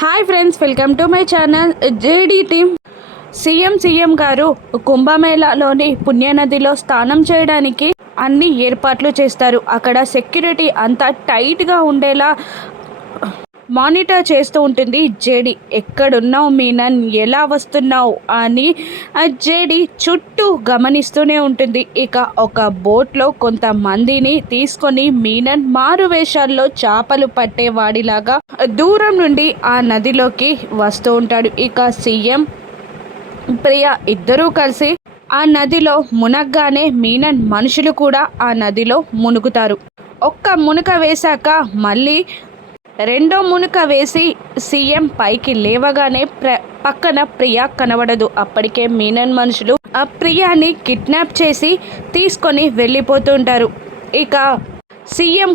Hi friends, welcome to my channel. JD team CM గారు కుంభమేళాలోని పుణ్యనదిలో స్నానం చేయడానికి అన్ని ఏర్పాట్లు చేస్తారు. అక్కడ సెక్యూరిటీ అంతా టైట్గా ఉండేలా మానిటర్ చేస్తూ ఉంటుంది జేడీ. ఎక్కడున్నావు మీనన్, ఎలా వస్తున్నావు అని జేడీ చుట్టూ గమనిస్తూనే ఉంటుంది. ఇక ఒక బోట్లో కొంతమందిని తీసుకొని మీనన్ మారువేషాల్లో చేపలు పట్టేవాడిలాగా దూరం నుండి ఆ నదిలోకి వస్తూ ఉంటాడు. ఇక సీఎం ప్రియా ఇద్దరూ కలిసి ఆ నదిలో మునగ్గానే మీనన్ మనుషులు కూడా ఆ నదిలో మునుగుతారు. ఒక్క మునక వేశాక మళ్ళీ రెండో మునుక వేసి సీఎం పైకి లేవగానే పక్కన ప్రియా కనబడదు. అప్పటికే మీనన్ మనుషులు ఆ ప్రియాని కిడ్నాప్ చేసి తీసుకొని వెళ్ళిపోతుంటారు. ఇక సీఎం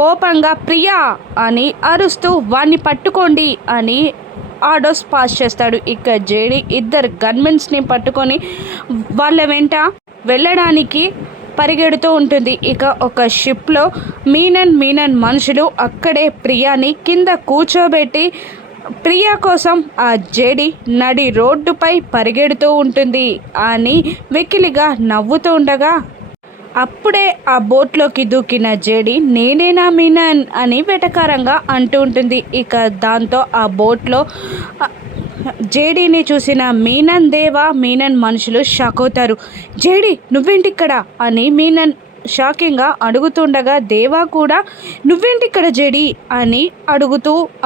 కోపంగా ప్రియా అని అరుస్తూ వాణ్ణి పట్టుకోండి అని ఆర్డర్స్ పాస్ చేస్తాడు. ఇక జేడీ ఇద్దరు గన్మెన్స్ని పట్టుకొని వాళ్ళ వెంట వెళ్ళడానికి పరిగెడుతూ ఉంటుంది. ఇక ఒక షిప్లో మీనన్ మనుషులు అక్కడే ప్రియాని కింద కూర్చోబెట్టి ప్రియా కోసం ఆ జేడీ నడి రోడ్డుపై పరిగెడుతూ ఉంటుంది అని వెకిలిగా నవ్వుతూ ఉండగా అప్పుడే ఆ బోట్లోకి దూకిన జేడీ నేనేనా మీనన్ అని వెటకారంగా అంటూ ఉంటుంది. ఇక దాంతో ఆ బోట్లో జేడీని చూసిన మీనన్ మనుషులు షాక్ అవుతారు. జేడీ నువ్వేంటిక్కడ అని మీనన్ షాకింగ్గా అడుగుతుండగా దేవా కూడా నువ్వేంటిక్కడ జేడీ అని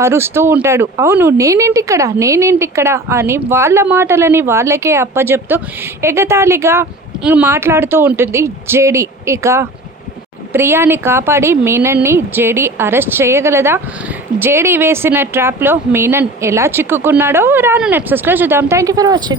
అరుస్తూ ఉంటాడు. అవును నేనేంటిక్కడ అని వాళ్ళ మాటలని వాళ్ళకే అప్పచెప్తూ ఎగతాళిగా మాట్లాడుతూ ఉంటుంది జేడీ. ఇక ప్రియాని కాపాడి మీనన్ని జేడీ అరెస్ట్ చేయగలదా? జేడీ వేసిన ట్రాప్లో మీనన్ ఎలా చిక్కుకున్నాడో రాను ఎపిసోడ్స్లో చూద్దాం. Thank you for watching.